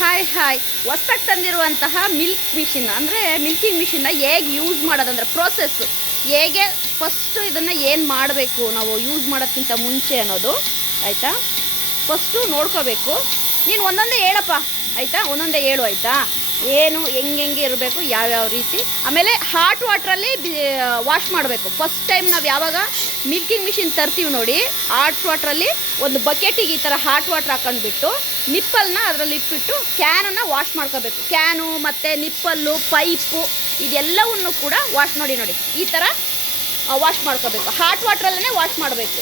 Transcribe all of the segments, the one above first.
Hi hi ಹೊಸ್ದಾಗಿ ತಂದಿರುವಂತಹ milk machine ಅಂದರೆ milking ಮಿಷಿನ್ನ ಹೇಗೆ ಯೂಸ್ ಮಾಡೋದಂದರೆ ಪ್ರೋಸೆಸ್ಸು ಹೇಗೆ ಫಸ್ಟು ಇದನ್ನು ಏನು ಮಾಡಬೇಕು ನಾವು ಯೂಸ್ ಮಾಡೋಕ್ಕಿಂತ ಮುಂಚೆ ಅನ್ನೋದು ಆಯಿತಾ. ಫಸ್ಟು ನೋಡ್ಕೋಬೇಕು. ನೀನು ಒಂದೊಂದೇ ಹೇಳಪ್ಪ ಆಯಿತಾ, ಒಂದೊಂದೇ ಹೇಳು ಆಯಿತಾ, ಏನು ಹೆಂಗೆ ಇರಬೇಕು, ಯಾವ್ಯಾವ ರೀತಿ. ಆಮೇಲೆ ಹಾಟ್ ವಾಟ್ರಲ್ಲಿ ವಾಶ್ ಮಾಡಬೇಕು. ಫಸ್ಟ್ ಟೈಮ್ ನಾವು ಯಾವಾಗ ಮಿಲ್ಕಿಂಗ್ ಮಿಷಿನ್ ತರ್ತೀವಿ ನೋಡಿ, ಹಾಟ್ ವಾಟ್ರಲ್ಲಿ ಒಂದು ಬಕೆಟಿಗೆ ಈ ಥರ ಹಾಟ್ ವಾಟ್ರ್ ಹಾಕೊಂಡ್ಬಿಟ್ಟು ನಿಪ್ಪಲ್ನ ಅದರಲ್ಲಿ ಇಟ್ಬಿಟ್ಟು ಕ್ಯಾನನ್ನು ವಾಶ್ ಮಾಡ್ಕೋಬೇಕು. ಕ್ಯಾನು ಮತ್ತು ನಿಪ್ಪಲ್ಲು ಪೈಪು ಇದೆಲ್ಲವನ್ನು ಕೂಡ ವಾಶ್ ನೋಡಿ ಈ ಥರ ವಾಶ್ ಮಾಡ್ಕೋಬೇಕು. ಹಾಟ್ ವಾಟ್ರಲ್ಲೇ ವಾಶ್ ಮಾಡಬೇಕು.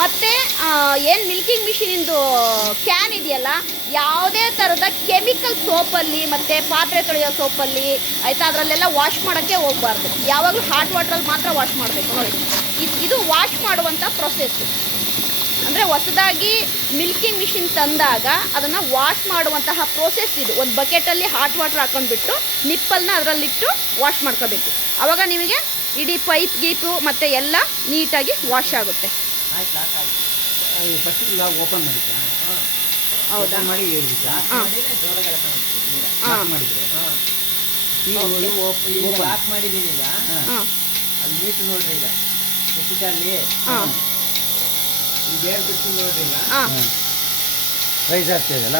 ಮತ್ತು ಏನು ಮಿಲ್ಕಿಂಗ್ ಮಿಷಿನಿಂದು ಕ್ಯಾನ್ ಇದೆಯಲ್ಲ, ಯಾವುದೇ ಥರದ ಕೆಮಿಕಲ್ ಸೋಪಲ್ಲಿ ಮತ್ತು ಪಾತ್ರೆ ತೊಳೆಯೋ ಸೋಪಲ್ಲಿ ಆಯಿತಾ ಅದರಲ್ಲೆಲ್ಲ ವಾಶ್ ಮಾಡೋಕ್ಕೆ ಹೋಗಬಾರ್ದು. ಯಾವಾಗಲೂ ಹಾಟ್ ವಾಟ್ರಲ್ಲಿ ಮಾತ್ರ ವಾಶ್ ಮಾಡಬೇಕು. ನೋಡಿ ಇದು ವಾಶ್ ಮಾಡುವಂಥ ಪ್ರೊಸೆಸ್ಸು. ಅಂದರೆ ಹೊಸದಾಗಿ ಮಿಲ್ಕಿಂಗ್ ಮಿಷಿನ್ ತಂದಾಗ ಅದನ್ನು ವಾಶ್ ಮಾಡುವಂತಹ ಪ್ರೋಸೆಸ್ ಇದು. ಒಂದು ಬಕೆಟಲ್ಲಿ ಹಾಟ್ ವಾಟ್ರ್ ಹಾಕೊಂಡ್ಬಿಟ್ಟು ನಿಪ್ಪಲ್ನ ಅದರಲ್ಲಿಟ್ಟು ವಾಶ್ ಮಾಡ್ಕೋಬೇಕು. ಆವಾಗ ನಿಮಗೆ ಇಡೀ ಪೈಪ್ ಗೀಪು ಮತ್ತು ಎಲ್ಲ ನೀಟಾಗಿ ವಾಶ್ ಆಗುತ್ತೆ. ಹೌದಾ?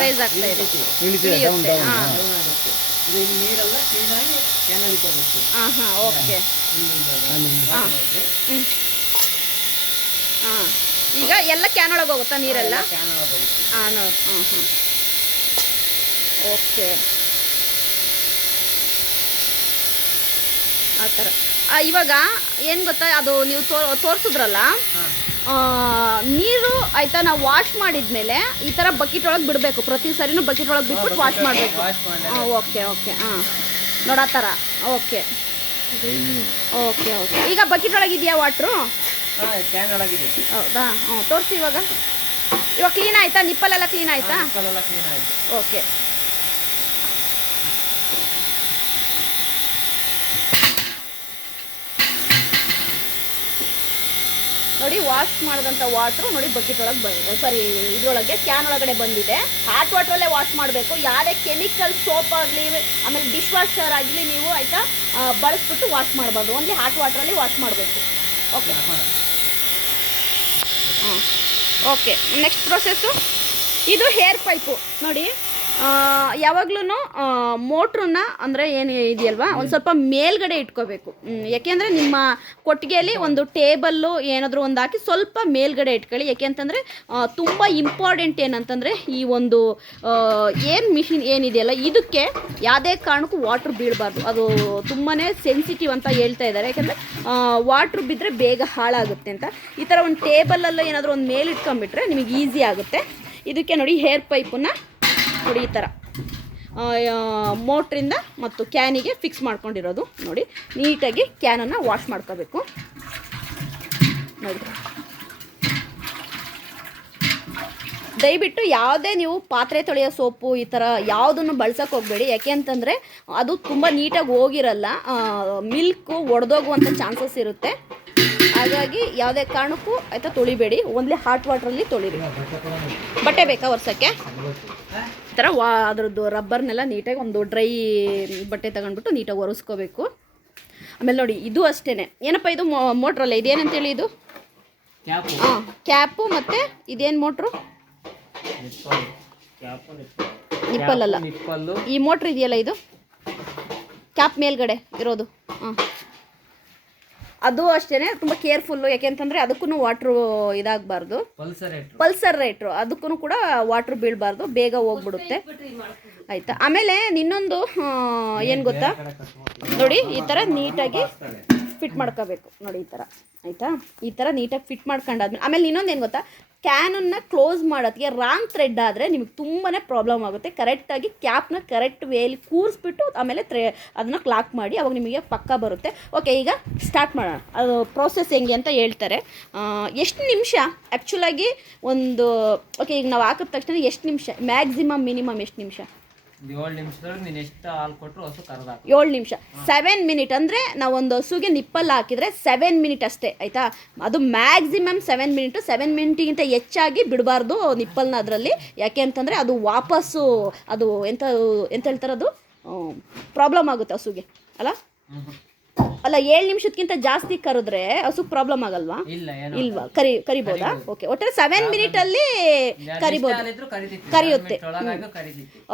ರೈಸ್ ಆಗ್ತಾಯಿದೆ. ಓಕೆ. ಈಗ ಎಲ್ಲ ಕ್ಯಾನ್ ಒಳಗೆ ಹೋಗುತ್ತಾ ನೀರೆಲ್ಲ? ಓಕೆ, ಆ ಥರ. ಇವಾಗ ಏನು ಗೊತ್ತಾ, ಅದು ನೀವು ತೋರಿಸಿದ್ರಲ್ಲ ನೀರು ಆಯಿತಾ, ನಾವು ವಾಶ್ ಮಾಡಿದ್ಮೇಲೆ ಈ ಥರ ಬಕೆಟ್ ಒಳಗೆ ಬಿಡಬೇಕು. ಪ್ರತಿ ಸರಿನೂ ಬಕೆಟ್ ಒಳಗೆ ಬಿಟ್ಬಿಟ್ಟು ವಾಶ್ ಮಾಡಬೇಕು. Okay okay. ನೋಡ ಆ ಥರ. Okay okay okay. ಈಗ ಬಕೆಟ್ ಒಳಗೆ ಇದೆಯಾ ವಾಟ್ರು? ಹೌದಾ? ತೋರಿಸಿ. ಇವಾಗ ಕ್ಲೀನ್ ಆಯಿತಾ? ನಿಪ್ಪಲೆಲ್ಲ ಕ್ಲೀನ್ ಆಯಿತಾ? ಓಕೆ. ನೋಡಿ ವಾಶ್ ಮಾಡಿದಂಥ ವಾಟ್ರು ನೋಡಿ ಬಕೆಟ್ ಒಳಗೆ ಬಂದಿದೆ, ಸಾರಿ ಇದರೊಳಗೆ ಕ್ಯಾನ್ ಒಳಗಡೆ ಬಂದಿದೆ. ಹಾಟ್ ವಾಟ್ರಲ್ಲೇ ವಾಶ್ ಮಾಡಬೇಕು. ಯಾವುದೇ ಕೆಮಿಕಲ್ ಸೋಪ್ ಆಗಲಿ ಆಮೇಲೆ ಡಿಶ್ ವಾಷರ್ ಆಗಲಿ ನೀವು ಆಯಿತಾ ಬಳಸ್ಬಿಟ್ಟು ವಾಶ್ ಮಾಡಬಾರ್ದು. ಓನ್ಲಿ ಹಾಟ್ ವಾಟ್ರಲ್ಲಿ ವಾಶ್ ಮಾಡಬೇಕು. Okay okay. ನೆಕ್ಸ್ಟ್ ಪ್ರೊಸೆಸ್ಸು ಇದು ಹೇರ್ ಪೈಪು. ನೋಡಿ ಯಾವಾಗ್ಲೂ ಮೋಟ್ರನ್ನ ಅಂದರೆ ಏನು ಇದೆಯಲ್ವಾ ಒಂದು ಸ್ವಲ್ಪ ಮೇಲ್ಗಡೆ ಇಟ್ಕೋಬೇಕು. ಯಾಕೆಂದರೆ ನಿಮ್ಮ ಕೊಟ್ಟಿಗೆಯಲ್ಲಿ ಒಂದು ಟೇಬಲ್ಲು ಏನಾದರೂ ಒಂದು ಹಾಕಿ ಸ್ವಲ್ಪ ಮೇಲ್ಗಡೆ ಇಟ್ಕೊಳ್ಳಿ. ಯಾಕೆ ಅಂತಂದರೆ ತುಂಬ ಇಂಪಾರ್ಟೆಂಟ್ ಏನಂತಂದರೆ ಈ ಒಂದು ಏನು ಮಿಷಿನ್ ಏನಿದೆಯಲ್ಲ ಇದಕ್ಕೆ ಯಾವುದೇ ಕಾರಣಕ್ಕೂ ವಾಟ್ರ್ ಬೀಳಬಾರ್ದು. ಅದು ತುಂಬಾ ಸೆನ್ಸಿಟಿವ್ ಅಂತ ಹೇಳ್ತಾ ಇದ್ದಾರೆ. ಯಾಕೆಂದರೆ ವಾಟ್ರ್ ಬಿದ್ದರೆ ಬೇಗ ಹಾಳಾಗುತ್ತೆ ಅಂತ. ಈ ಥರ ಒಂದು ಟೇಬಲಲ್ಲೋ ಏನಾದರೂ ಒಂದು ಮೇಲೆ ಇಟ್ಕೊಂಡ್ಬಿಟ್ರೆ ನಿಮಗೆ ಈಸಿ ಆಗುತ್ತೆ. ಇದಕ್ಕೆ ನೋಡಿ ಹೇರ್ ಪೈಪನ್ನು ನೋಡಿ ಈ ಥರ ಮೋಟ್ರಿಂದ ಮತ್ತು ಕ್ಯಾನಿಗೆ ಫಿಕ್ಸ್ ಮಾಡ್ಕೊಂಡಿರೋದು. ನೋಡಿ ನೀಟಾಗಿ ಕ್ಯಾನನ್ನು ವಾಶ್ ಮಾಡ್ಕೋಬೇಕು. ನೋಡಿ ದಯವಿಟ್ಟು ಯಾವುದೇ ನೀವು ಪಾತ್ರೆ ತೊಳೆಯೋ ಸೋಪು ಈ ಥರ ಯಾವುದನ್ನು ಬಳಸೋಕೆ ಹೋಗಬೇಡಿ. ಯಾಕೆ ಅಂತಂದರೆ ಅದು ತುಂಬ ನೀಟಾಗಿ ಹೋಗಿರಲ್ಲ, ಮಿಲ್ಕು ಒಡೆದೋಗುವಂಥ ಚಾನ್ಸಸ್ ಇರುತ್ತೆ. ಹಾಗಾಗಿ ಯಾವುದೇ ಕಾರಣಕ್ಕೂ ಆಯಿತಾ ತೊಳಿಬೇಡಿ. Only hot ವಾಟ್ರಲ್ಲಿ ತೊಳಿರಿ. ಬಟ್ಟೆ ಬೇಕಾ ಒರೆಸೋಕ್ಕೆ? ಈ ಥರ ಅದ್ರದ್ದು ರಬ್ಬರ್ನೆಲ್ಲ ನೀಟಾಗಿ ಒಂದು ಡ್ರೈ ಬಟ್ಟೆ ತಗೊಂಡ್ಬಿಟ್ಟು ನೀಟಾಗಿ ಒರೆಸ್ಕೋಬೇಕು. ಆಮೇಲೆ ನೋಡಿ ಇದು ಅಷ್ಟೇ. ಏನಪ್ಪ ಇದು ಮೋಟ್ರಲ್ಲ, ಇದೇನಂತೇಳಿ ಇದು? ಕ್ಯಾಪು. ಮತ್ತು ಇದೇನು ಮೋಟ್ರು? ನಿಪ್ಪಲ್ಲಲ್ಲ, ಈ ಮೋಟ್ರ್ ಇದೆಯಲ್ಲ ಇದು ಕ್ಯಾಪ್ ಮೇಲ್ಗಡೆ ಇರೋದು. ಅದು ಅಷ್ಟೇ ತುಂಬ ಕೇರ್ಫುಲ್ಲು. ಯಾಕೆಂತಂದರೆ ಅದಕ್ಕೂ ವಾಟ್ರು ಇದಾಗಬಾರ್ದು. ಪಲ್ಸರ್ ರೈಟ್ರು ಅದಕ್ಕೂ ಕೂಡ ವಾಟ್ರ್ ಬೀಳಬಾರ್ದು, ಬೇಗ ಹೋಗ್ಬಿಡುತ್ತೆ ಆಯಿತಾ. ಆಮೇಲೆ ಇನ್ನೊಂದು ಏನು ಗೊತ್ತಾ, ನೋಡಿ ಈ ಥರ ನೀಟಾಗಿ ಫಿಟ್ ಮಾಡ್ಕೋಬೇಕು. ನೋಡಿ ಈ ಥರ ಆಯಿತಾ, ಈ ಥರ ನೀಟಾಗಿ ಫಿಟ್ ಮಾಡ್ಕೊಂಡಾದ್ಮೇಲೆ ಆಮೇಲೆ ಇನ್ನೊಂದು ಏನು ಗೊತ್ತಾ, ಕ್ಯಾನನ್ನು ಕ್ಲೋಸ್ ಮಾಡೋದಕ್ಕೆ ರಾಂಗ್ ಥ್ರೆಡ್ ಆದರೆ ನಿಮಗೆ ತುಂಬಾ ಪ್ರಾಬ್ಲಮ್ ಆಗುತ್ತೆ. ಕರೆಕ್ಟಾಗಿ ಕ್ಯಾಪ್ನ ಕರೆಕ್ಟ್ ವೇಲಿ ಕೂರಿಸ್ಬಿಟ್ಟು ಆಮೇಲೆ ಅದನ್ನು ಕ್ಲಾಕ್ ಮಾಡಿ, ಅವಾಗ ನಿಮಗೆ ಪಕ್ಕ ಬರುತ್ತೆ. ಓಕೆ, ಈಗ ಸ್ಟಾರ್ಟ್ ಮಾಡೋಣ. ಅದು ಪ್ರೋಸೆಸ್ ಹೆಂಗೆ ಅಂತ ಹೇಳ್ತಾರೆ. ಎಷ್ಟು ನಿಮಿಷ ಆ್ಯಕ್ಚುಲಾಗಿ ಒಂದು ಓಕೆ ಈಗ ನಾವು ಹಾಕಿದ ತಕ್ಷಣ ಎಷ್ಟು ನಿಮಿಷ ಮ್ಯಾಕ್ಸಿಮಮ್ ಮಿನಿಮಮ್ ಎಷ್ಟು ನಿಮಿಷ? 7 ನಿಮಿಷದೊಳಗೆ ನೀನು ಎಷ್ಟು ಹಾಲು ಕೊಟ್ಟರು ಹಸು ಕರೆದಾಕ 7 ನಿಮಿಷ 7 ಮಿನಿಟ್ ಅಂದರೆ ನಾವು ಒಂದು ಹಸುಗೆ ನಿಪ್ಪಲ್ಲಿ ಹಾಕಿದರೆ 7 ಮಿನಿಟ್ ಅಷ್ಟೇ ಆಯಿತಾ. ಅದು ಮ್ಯಾಕ್ಸಿಮಮ್ 7 ಮಿನಿಟು. 7 ಮಿನಿಟಿಗಿಂತ ಹೆಚ್ಚಾಗಿ ಬಿಡಬಾರ್ದು ನಿಪ್ಪಲ್ನ ಅದರಲ್ಲಿ. ಯಾಕೆ ಅಂತಂದರೆ ಅದು ವಾಪಸ್ಸು ಅದು ಎಂತ ಹೇಳ್ತಾರೆ, ಅದು ಪ್ರಾಬ್ಲಮ್ ಆಗುತ್ತೆ ಹಸುಗೆ ಅಲ್ಲ. ಅಲ್ಲ 7 ನಿಮಿಷಕ್ಕಿಂತ ಜಾಸ್ತಿ ಕರೆದ್ರೆ ಹಸು ಪ್ರಾಬ್ಲಮ್ ಆಗಲ್ವಾ? ಇಲ್ವಾ? ಕರಿಬೋದಾ? ಓಕೆ, ಒಟ್ಟಾರೆ 7 ಮಿನಿಟಲ್ಲಿ ಕರಿಬೋದು, ಕರಿಯುತ್ತೆ.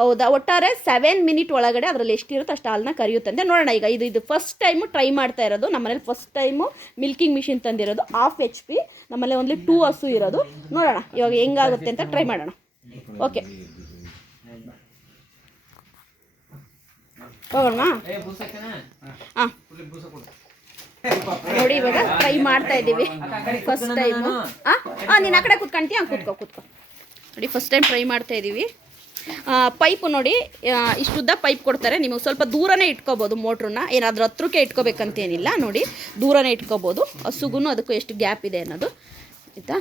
ಹೌದಾ? ಒಟ್ಟಾರೆ 7 ಮಿನಿಟ್ ಒಳಗಡೆ ಅದರಲ್ಲಿ ಎಷ್ಟಿರುತ್ತೆ ಅಷ್ಟು ಹಾಲನ್ನ ಕರಿಯುತ್ತೆ ಅಂತ ನೋಡೋಣ. ಈಗ ಇದು ಫಸ್ಟ್ ಟೈಮು ಟ್ರೈ ಮಾಡ್ತಾ ಇರೋದು ನಮ್ಮನೇಲಿ. ಫಸ್ಟ್ ಟೈಮು ಮಿಲ್ಕಿಂಗ್ ಮಿಷಿನ್ ತಂದಿರೋದು 1/2 HP. ನಮ್ಮಲ್ಲಿ ಓನ್ಲಿ 2 ಹಸು ಇರೋದು. ನೋಡೋಣ ಇವಾಗ ಹೆಂಗಾಗುತ್ತೆ ಅಂತ ಟ್ರೈ ಮಾಡೋಣ. ಓಕೆ, ಹೋಗೋಣ. ಹಾಂ, ನೋಡಿ ಇವಾಗ ಟ್ರೈ ಮಾಡ್ತಾ ಇದ್ದೀವಿ ಫಸ್ಟ್ ಟೈಮು. ನೀನು ಆ ಕಡೆ ಕೂತ್ಕೊಂತೀಯ? ಕೂತ್ಕೋ. ನೋಡಿ ಫಸ್ಟ್ ಟೈಮ್ ಟ್ರೈ ಮಾಡ್ತಾ ಇದ್ದೀವಿ. ಪೈಪು ನೋಡಿ ಇಷ್ಟುದ್ದ ಪೈಪ್ ಕೊಡ್ತಾರೆ. ನೀವು ಸ್ವಲ್ಪ ದೂರನೇ ಇಟ್ಕೋಬೋದು ಮೋಟ್ರನ್ನ, ಏನಾದರೂ ಹತ್ರಕ್ಕೆ ಇಟ್ಕೋಬೇಕಂತೇನಿಲ್ಲ. ನೋಡಿ ದೂರನೇ ಇಟ್ಕೋಬೋದು. ಹಸುಗೂ ಅದಕ್ಕೂ ಎಷ್ಟು ಗ್ಯಾಪ್ ಇದೆ ಅನ್ನೋದು ಆಯಿತಾ.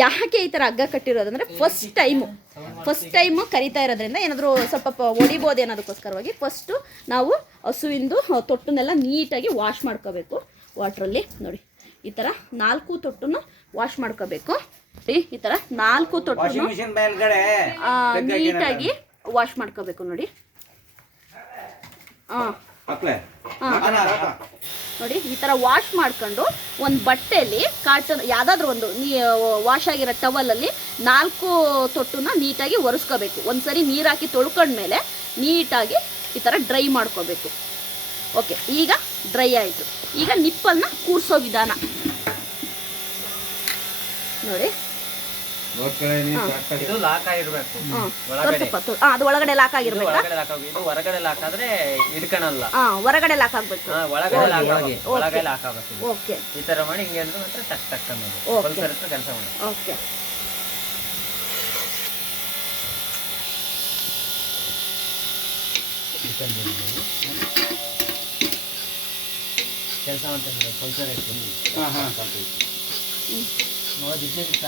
ಯಾಕೆ ಈ ಥರ ಹಗ್ಗ ಕಟ್ಟಿರೋದಂದರೆ ಫಸ್ಟ್ ಟೈಮು ಕರಿತಾ ಇರೋದ್ರಿಂದ ಏನಾದರೂ ಸ್ವಲ್ಪ ಹೊಡಿಬೋದು ಅನ್ನೋದಕ್ಕೋಸ್ಕರವಾಗಿ ಫಸ್ಟು ನಾವು ಹಸುವಿಂದು ತೊಟ್ಟನ್ನೆಲ್ಲ ನೀಟಾಗಿ ವಾಶ್ ಮಾಡ್ಕೋಬೇಕು ವಾಟ್ರಲ್ಲಿ. ನೋಡಿ ಈ ಥರ 4 ತೊಟ್ಟನ್ನು ವಾಶ್ ಮಾಡ್ಕೋಬೇಕು. ಈ ಥರ 4 ತೊಟ್ಟನ್ನು ನೀಟಾಗಿ ವಾಶ್ ಮಾಡ್ಕೋಬೇಕು. ನೋಡಿ ನೋಡಿ ಈ ಥರ ವಾಶ್ ಮಾಡ್ಕೊಂಡು ಒಂದು ಬಟ್ಟೆಯಲ್ಲಿ ಕಾಟನ್ ಯಾವುದಾದ್ರೂ ಒಂದು ವಾಶ್ ಆಗಿರೋ ಟವಲಲ್ಲಿ 4 ತೊಟ್ಟನ್ನ ನೀಟಾಗಿ ಒರೆಸ್ಕೋಬೇಕು. ಒಂದ್ಸರಿ ನೀರು ಹಾಕಿ ತೊಳ್ಕೊಂಡ್ಮೇಲೆ ನೀಟಾಗಿ ಈ ಥರ ಡ್ರೈ ಮಾಡ್ಕೋಬೇಕು. ಓಕೆ, ಈಗ ಡ್ರೈ ಆಯಿತು. ಈಗ ನಿಪ್ಪಲ್ನ ಕೂರಿಸೋ ವಿಧಾನ ನೋಡಿ. ಇದು ಲಾಕ್ ಆಗಿರ್ಬೇಕು ಅದು ಒಳಗಡೆ ಲಾಕ್ ಆಗಿರ್ಬೇಕು. ಹೊರಗಡೆ ಲಾಕ್ ಆದ್ರೆ ಹಿಡ್ಕಣಲ್ಲ. ಹೊರಗಡೆ ಲಾಕ್ ಆಗ್ಬೇಕು. ಒಳಗಡೆ ಲಾಕ್ ಆಗಬೇಕು. ಓಕೆ, ಈ ತರ ಮಾಡಿ ಹಿಂಗೆ ಅಂದ್ರೆ ಮಾತ್ರ ಟಕ್ ಟಕ್ ಅನ್ನೋದು ಕೆಲಸ ಮಾಡಿ. ಓಕೆ, ಕೆಲಸ ಮಾಡ್ತಾರೆ ಪಲ್ಸರ್ ನೋಡಿದ್ದ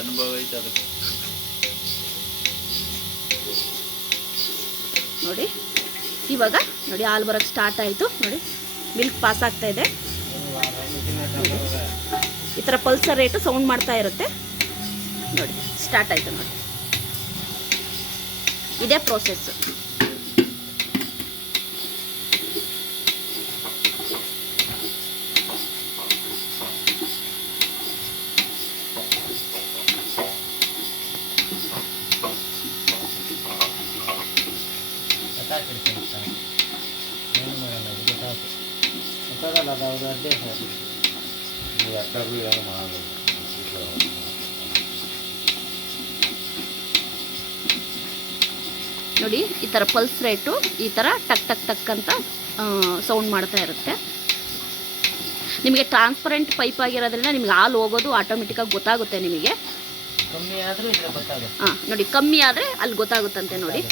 ಅನುಭವ ಐತೆ ಅದಕ್ಕೆ. ನೋಡಿ ಇವಾಗ ನೋಡಿ ಹಾಲು ಬರೋಕ್ಕೆ ಸ್ಟಾರ್ಟ್ ಆಯಿತು. ನೋಡಿ ಮಿಲ್ಕ್ ಪಾಸ್ ಆಗ್ತಾ ಇದೆ. ಈ ಥರ ಪಲ್ಸರ್ ರೇಟು ಸೌಂಡ್ ಮಾಡ್ತಾ ಇರುತ್ತೆ. ನೋಡಿ ಸ್ಟಾರ್ಟ್ ಆಯಿತು. ನೋಡಿ ಇದೇ ಪ್ರೋಸೆಸ್ಸು. ನೋಡಿ ಈ ಥರ ಪಲ್ಸ್ ರೇಟು ಈ ಥರ ಟಕ್ ಟಕ್ ಟಕ್ ಅಂತ ಸೌಂಡ್ ಮಾಡ್ತಾ ಇರುತ್ತೆ. ನಿಮಗೆ ಟ್ರಾನ್ಸ್ಪರೆಂಟ್ ಪೈಪ್ ಆಗಿರೋದ್ರಿಂದ ನಿಮ್ಗೆ ಹಾಲು ಹೋಗೋದು ಆಟೋಮೆಟಿಕ್ಕಾಗಿ ಗೊತ್ತಾಗುತ್ತೆ. ನಿಮಗೆ ಕಮ್ಮಿ ಆದರೂ ನೋಡಿ ಕಮ್ಮಿ ಆದರೆ ಅಲ್ಲಿ ಗೊತ್ತಾಗುತ್ತಂತೆ. ನೋಡಿ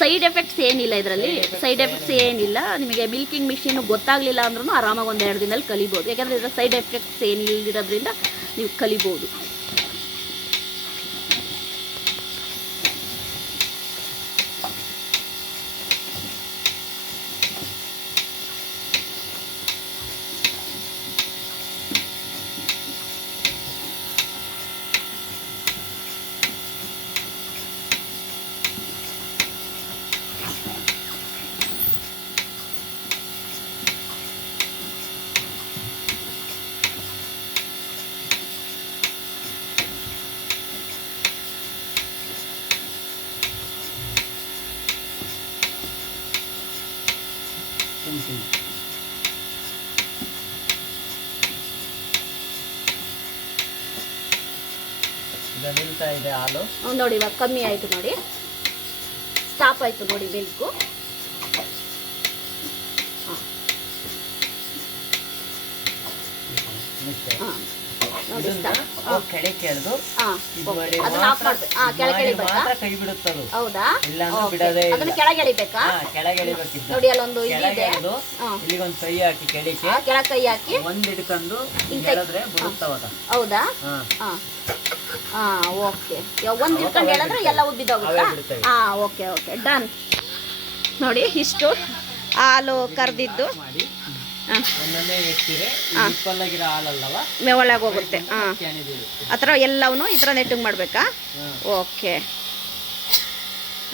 ಸೈಡ್ ಎಫೆಕ್ಟ್ಸ್ ಏನಿಲ್ಲ ಇದರಲ್ಲಿ. ಸೈಡ್ ಎಫೆಕ್ಟ್ಸ್ ಏನಿಲ್ಲ. ನಿಮಗೆ ಮಿಲ್ಕಿಂಗ್ ಮಿಷಿನ್ ಗೊತ್ತಾಗಲಿಲ್ಲ ಅಂದ್ರೂ ಆರಾಮಾಗಿ 1-2 ದಿನದಲ್ಲಿ ಕಲಿಬೋದು. ಯಾಕಂದರೆ ಇದರ ಸೈಡ್ ಎಫೆಕ್ಟ್ಸ್ ಏನಿಲ್ಲದಿರೋದ್ರಿಂದ ನೀವು ಕಲಿಬೋದು. ನಿಲ್ತಾ ಇದೆ ಹಾಲು. ನೋಡಿ ಇವಾಗ ಕಮ್ಮಿ ಆಯಿತು. ನೋಡಿ ಸ್ಟಾಪ್ ಆಯಿತು. ನೋಡಿ ಮಿಲ್ಕು ನೋಡಿ ಇಷ್ಟ. ಕೆಳಕ್ಕೆ ಎಳ್ದು ಹಾಂ ಇದು ಮಾಡಿ ಅದನ್ನ ಆಫ್ ಮಾಡ್ಬೇಕು. ಹಾಂ, ಕೆಳಗೆ ಎಳಿಬೇಕಾ? ಮಾತ್ರ ಕೈ ಬಿಡುತ್ತದು. ಹೌದಾ? ಇಲ್ಲ ಅಂದ್ರೆ ಓಕೆ. ಬಿಡೋದೇ ಇಲ್ಲ. ಅದನ್ನ ಕೆಳಗೆ ಎಳಿಬೇಕಾ? ಕೆಳಗೆ ಎಳಿಬೇಕಿದ್ದು. ನೋಡಿ ಅಲ್ಲೊಂದು ಕೆಳಗೆ ಇದಿದೆ. ಎಳ್ದು ಹಾಂ, ಇಲ್ಲಿಗೊಂದು ಕೈ ಹಾಕಿ ಕೆಳಕ್ಕೆ ಕೆಳಗೆ ಕೈ ಹಾಕಿ ಒಂದ್ ಹಿಡ್ಕೊಂಡು ಹಿಂಗ್ ಎಳೆದ್ರೆ ಬಿಡುತ್ತವಾಗ. ಹೌದಾ? ಹಾ ಹಾಂ ಹಾಂ, ಓಕೆ. ಒಂದು ಹಿಡ್ಕೊಂಡು ಹೇಳಿದ್ರೆ ಎಲ್ಲ ಉದ್ದಿದ್ದೋಗುತ್ತಾ? ಅವೇ ಬಿಡ್ತವೆ. ಹಾಂ, ಓಕೆ ಓಕೆ, ಡನ್. ನೋಡಿ ಇಷ್ಟು ಹಾಲು ಕರೆದಿದ್ದು ಮಾಡಿ ಹಾಂ ಒಂದೊಂದೇ ಎಷ್ಟಿದೆ ಇಪ್ಪಲ್ಲಾಗಿರೋ ಹಾಲಲ್ಲವ ಒಳಗೆ ಹೋಗುತ್ತೆ. ಹಾಂ, ಕ್ಯಾನಿದೆ. ಆ ಥರ ಎಲ್ಲವೂ ಈ ಥರ ನೆಟ್ಟಿಂಗ್ ಮಾಡಬೇಕಾ? ಓಕೆ.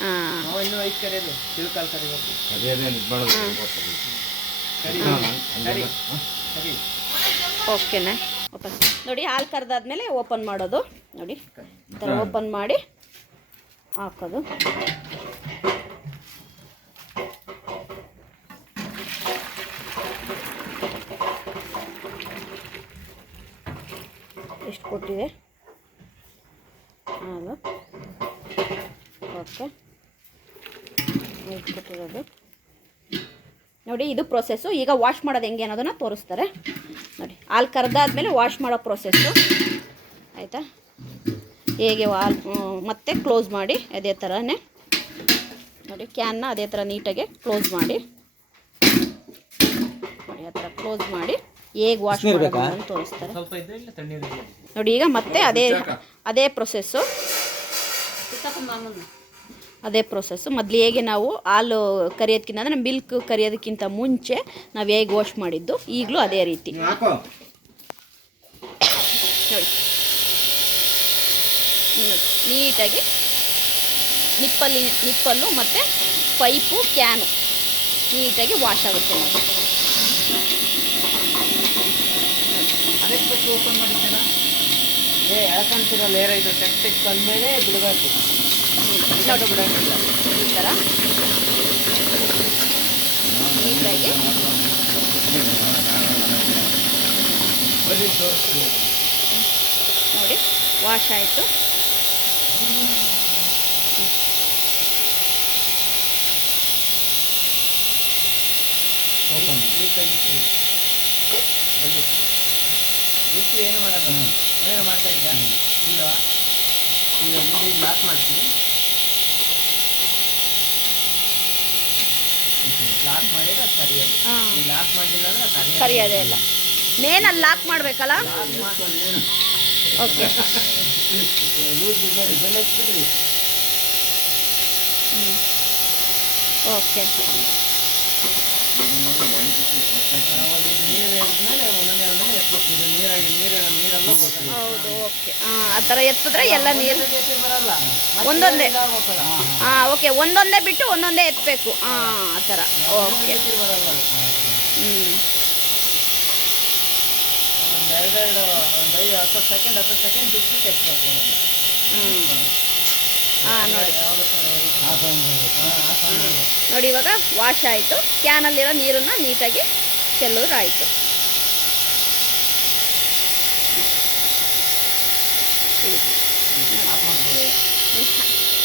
ಹಾಂ, ಇನ್ನೂ ಐದು ಕರೆಯೋದು ತಿಳ್ಕಾಲ್ ಕರಿಬೇಕು. ಸರಿ ಓಕೆನಾ? ಓಪನ್ ನೋಡಿ, ಹಾಲು ಕರೆದಾದ್ಮೇಲೆ ಓಪನ್ ಮಾಡೋದು. ನೋಡಿ ಈ ಥರ ಓಪನ್ ಮಾಡಿ ಹಾಕೋದು. ಎಷ್ಟು ಕೊಟ್ಟಿದೆ ಹಾಲು? ಓಕೆ, ಎಷ್ಟು ಕೊಟ್ಟಿರೋದು ನೋಡಿ. ಇದು ಪ್ರೊಸೆಸ್ಸು. ಈಗ ವಾಶ್ ಮಾಡೋದು ಹೆಂಗೆ ಅನ್ನೋದನ್ನು ತೋರಿಸ್ತಾರೆ ನೋಡಿ. ಹಾಲು ಕರೆದಾದ್ಮೇಲೆ ವಾಶ್ ಮಾಡೋ ಪ್ರೊಸೆಸ್ಸು ಆಯಿತಾ? ಹೇಗೆ ಮತ್ತೆ ಕ್ಲೋಸ್ ಮಾಡಿ ಅದೇ ಥರನೇ ನೋಡಿ. ಕ್ಯಾನ್ನ ಅದೇ ಥರ ನೀಟಾಗಿ ಕ್ಲೋಸ್ ಮಾಡಿ ನೋಡಿ. ಆ ಥರ ಕ್ಲೋಸ್ ಮಾಡಿ ಹೇಗೆ ವಾಶ್ ಮಾಡೋದು ಅಂತ ತೋರಿಸ್ತಾರೆ ಸ್ವಲ್ಪ ಇದ್ರೆ ಇಲ್ಲ ತಣ್ಣೀರು ನೋಡಿ. ಈಗ ಮತ್ತೆ ಅದೇ ಪ್ರೊಸೆಸ್ಸು, ಅದೇ ಪ್ರೊಸೆಸ್ಸು. ಮೊದಲು ಹೇಗೆ ನಾವು ಹಾಲು ಕರಿಯೋದಕ್ಕಿಂತ ಅಂದರೆ ಮಿಲ್ಕ್ ಕರಿಯೋದಕ್ಕಿಂತ ಮುಂಚೆ ನಾವು ಹೇಗೆ ವಾಶ್ ಮಾಡಿದ್ದು, ಈಗಲೂ ಅದೇ ರೀತಿ ನೋಡಿ. ನೀಟಾಗಿ ನಿಪ್ಪಲ್ಲು ಮತ್ತು ಪೈಪು ಕ್ಯಾನು ನೀಟಾಗಿ ವಾಶ್ ಆಗುತ್ತೆ ನೋಡಿ. ಅದಕ್ಕೆ ಓಪನ್ ಮಾಡಿದ್ದೀರ ಎಳ್ಕೊಂತಿರೋ ಲೇರ ಇದು ಟೆಕ್ ಅಂದಮೇಲೆ ಬಿಡಬೇಕು. ನೋಡಿ ಬಿಡೋಂಗಿಲ್ಲ. ಈ ಥರ ನೀಟಾಗಿ ನೋಡಿ ವಾಶ್ ಆಯಿತು. ಇಷ್ಟು ಏನು ಮಾಡಲ್ಲ. ಏನೇನು ಮಾಡ್ತಾ ಇದೆಯಾ? ಇಲ್ಲವಾ? ಈಗ ಲಾಕ್ ಮಾಡ್ತೀನಿ. ಲಾಕ್ ಮಾಡಿದ್ರೆ ಅದು ಕರಿಯೋದು. ಈ ಲಾಕ್ ಮಾಡಲಿಲ್ಲ ಅಂದ್ರೆ ಕರಿಯೋದೇ ಇಲ್ಲ. ಮೇನಲ್ಲಿ ಲಾಕ್ ಮಾಡಬೇಕಲ್ಲ? ಓಕೆ. ಲೂಸ್ ಬಿಡ್ಬೇಡಿ, ಬೆಲ್ಲ ಬಿಡ್ರಿ. ಓಕೆ. ನೀರು ಎದ್ಮೇಲೆ ಒಂದೊಂದೇ ಎತ್ಬೇಕು. ಇದು ನೀರೆಲ್ಲ ಗೊತ್ತಿಲ್ಲ. ಹೌದು, ಓಕೆ. ಆ ಥರ ಎತ್ತಿದ್ರೆ ಎಲ್ಲ ನೀರು ಬರಲ್ಲ. ಒಂದೊಂದೇ. ಹಾಂ, ಓಕೆ. ಒಂದೊಂದೇ ಬಿಟ್ಟು ಒಂದೊಂದೇ ಎತ್ತಬೇಕು. ಹಾಂ, ಆ ಥರ. ಓಕೆ. ಬರಲ್ಲ. ಒಂದೆರಡೆರಡು ಒಂದು 10 ಸೆಕೆಂಡ್ ಬಿಟ್ಟು ಎತ್ತಬೇಕು. ಹಾಂ, ನೋಡಿ ನೋಡಿ. ಇವಾಗ ವಾಶ್ ಆಯಿತು. ಕ್ಯಾನಲ್ಲಿರೋ ನೀರನ್ನು ನೀಟಾಗಿ ಚೆಲ್ಲೋದು ಆಯಿತು.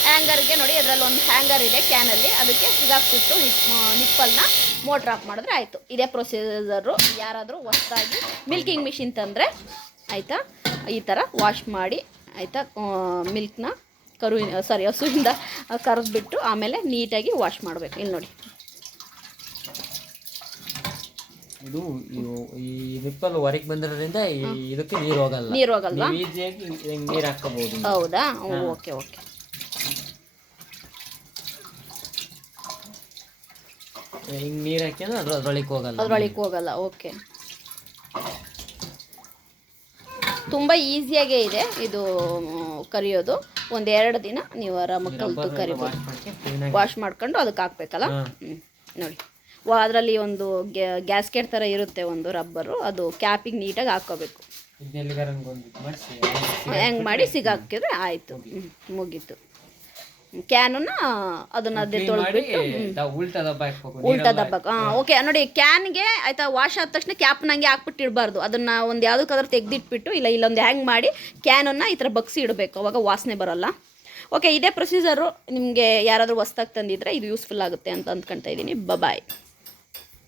ಹ್ಯಾಂಗರ್ಗೆ ನೋಡಿ, ಅದರಲ್ಲಿ ಒಂದು ಹ್ಯಾಂಗರ್ ಇದೆ ಕ್ಯಾನಲ್ಲಿ, ಅದಕ್ಕೆ ಸಿಗಾಕ್ಬಿಟ್ಟು ನಿಪ್ಪಲ್ನ ಮೋಟ್ರ್ ಆಫ್ ಮಾಡಿದ್ರೆ ಆಯಿತು. ಇದೇ ಪ್ರೊಸೀಜರು. ಯಾರಾದರೂ ಹೊಸದಾಗಿ ಮಿಲ್ಕಿಂಗ್ ಮಿಷಿನ್ ತಂದರೆ ಆಯಿತಾ, ಈ ಥರ ವಾಶ್ ಮಾಡಿ ಆಯಿತಾ, ಮಿಲ್ಕ್ನ ಹಸುವಿಂದ ಕರೆದ್ಬಿಟ್ಟು ಆಮೇಲೆ ನೀಟಾಗಿ ವಾಶ್ ಮಾಡಬೇಕು. ಇಲ್ಲಿ ನೋಡಿ, ಇದು ಈ ನಿಪ್ಪಲ್ ಹೊರಗೆ ಬಂದಿರೋದ್ರಿಂದ ಇದಕ್ಕೆ ನೀರು ಹೋಗಲ್ಲ. ನೀರು ಹೋಗಲ್ವಾ? ಈಸಿಯಾಗಿ ನೀರು ಹಾಕಬಹುದು. ಹೌದಾ? Okay okay. ಹಿಂಗೆ ನೀರು ಹಾಕಿದ್ರೆ ಅದ್ರೊಳಗೆ ಹೋಗಲ್ಲ. ಅದ್ರೊಳಗೆ ಹೋಗಲ್ಲ. ಓಕೆ. ತುಂಬ ಈಸಿಯಾಗೇ ಇದೆ ಇದು ಕರಿಯೋದು. 1-2 ದಿನ ನೀವು ಆರಾಮಾಗಿ ಕಲಿತು ಕರಿಬೋದು. ವಾಶ್ ಮಾಡ್ಕೊಂಡು ಅದಕ್ಕೆ ಹಾಕ್ಬೇಕಲ್ಲ. ನೋಡಿ, ಅದರಲ್ಲಿ ಒಂದು ಗ್ಯಾಸ್ಕೆಟ್ ಥರ ಇರುತ್ತೆ, ಒಂದು ರಬ್ಬರು, ಅದು ಕ್ಯಾಪಿಗೆ ನೀಟಾಗಿ ಹಾಕ್ಕೋಬೇಕು. ಹೆಂಗೆ ಮಾಡಿ ಸಿಗಾಕಿದ್ರೆ ಆಯಿತು, ಮುಗೀತು. ಕ್ಯಾನನ್ನ ಅದನ್ನ ಅದೇ ತೊಳೆದ್ಬಿಟ್ಟು ಉಲ್ಟಾ ದಬ್ಬಕ್ಕೆ. ಓಕೆ. ನೋಡಿ, ಕ್ಯಾನ್ಗೆ ಆಯಿತಾ ವಾಶ್ ಆದ ತಕ್ಷಣ ಕ್ಯಾಪ್ನ ಹಂಗೆ ಹಾಕ್ಬಿಟ್ಟು ಇಡಬಾರ್ದು. ಅದನ್ನು ಒಂದು ಯಾವುದಕ್ಕಾದ್ರೂ ತೆಗೆದಿಟ್ಬಿಟ್ಟು ಇಲ್ಲೊಂದು ಹ್ಯಾಂಗ್ ಮಾಡಿ ಕ್ಯಾನನ್ನು ಈ ಥರ ಬಗ್ಸಿ ಇಡಬೇಕು. ಅವಾಗ ವಾಸನೆ ಬರೋಲ್ಲ. ಓಕೆ. ಇದೇ ಪ್ರೊಸೀಜರು ನಿಮಗೆ ಯಾರಾದರೂ ಹೊಸ್ದಾಗಿ ತಂದಿದ್ರೆ ಇದು ಯೂಸ್ಫುಲ್ ಆಗುತ್ತೆ ಅಂತ ಅಂದ್ಕೊಳ್ತಾ ಇದ್ದೀನಿ. ಬಾಯ್.